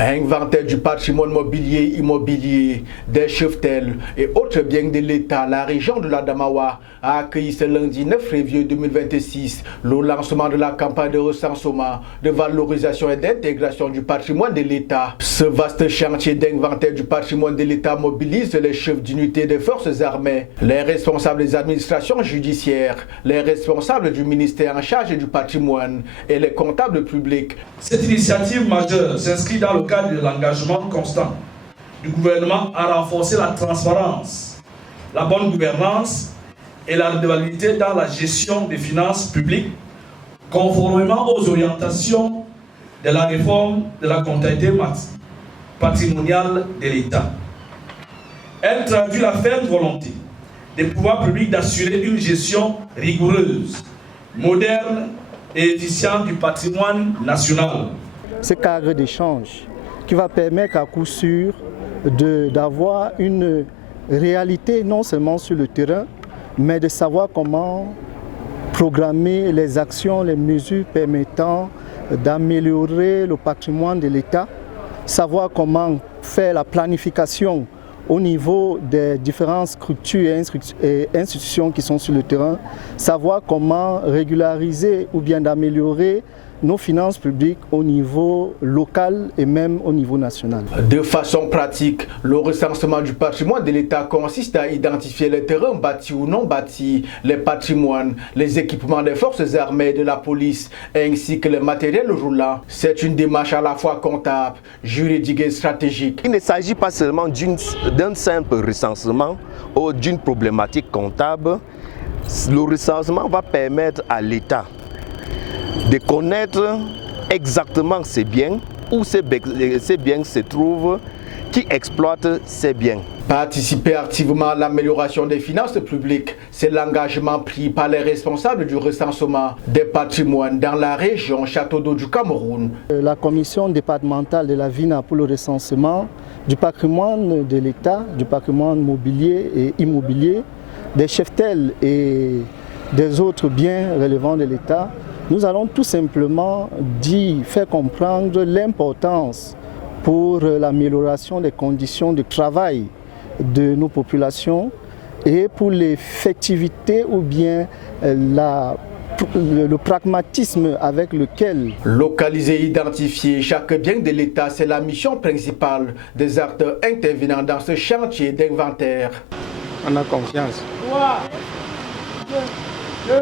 Inventaire du patrimoine mobilier, immobilier, des cheptels et autres biens de l'État, la région de l'Adamawa a accueilli ce lundi 9 février 2026 le lancement de la campagne de recensement, de valorisation et d'intégration du patrimoine de l'État. Ce vaste chantier d'inventaire du patrimoine de l'État mobilise les chefs d'unité des forces armées, les responsables des administrations judiciaires, les responsables du ministère en charge du patrimoine et les comptables publics. Cette initiative majeure s'inscrit dans le cadre de l'engagement constant du gouvernement à renforcer la transparence, la bonne gouvernance et la redevabilité dans la gestion des finances publiques, conformément aux orientations de la réforme de la comptabilité patrimoniale de l'État. Elle traduit la ferme volonté des pouvoirs publics d'assurer une gestion rigoureuse, moderne et efficiente du patrimoine national. Ce cadre d'échange qui va permettre à coup sûr d'avoir une réalité non seulement sur le terrain, mais de savoir comment programmer les actions, les mesures permettant d'améliorer le patrimoine de l'État, savoir comment faire la planification au niveau des différentes structures et institutions qui sont sur le terrain, savoir comment régulariser ou bien d'améliorer nos finances publiques au niveau local et même au niveau national. De façon pratique, le recensement du patrimoine de l'État consiste à identifier les terrains bâtis ou non bâtis, les patrimoines, les équipements des forces armées et de la police, ainsi que les matériels roulants. C'est une démarche à la fois comptable, juridique et stratégique. Il ne s'agit pas seulement d'un simple recensement ou d'une problématique comptable. Le recensement va permettre à l'État de connaître exactement ces biens, où ces biens se trouvent, qui exploitent ces biens. Participer activement à l'amélioration des finances publiques, c'est l'engagement pris par les responsables du recensement des patrimoines dans la région Château d'Eau du Cameroun. La commission départementale de la VINA pour le recensement du patrimoine de l'État, du patrimoine mobilier et immobilier, des cheptels et des autres biens relevant de l'État, nous allons tout simplement faire comprendre l'importance pour l'amélioration des conditions de travail de nos populations et pour l'effectivité ou bien le pragmatisme avec lequel localiser et identifier chaque bien de l'État, c'est la mission principale des acteurs intervenant dans ce chantier d'inventaire. On a confiance. 3, 2,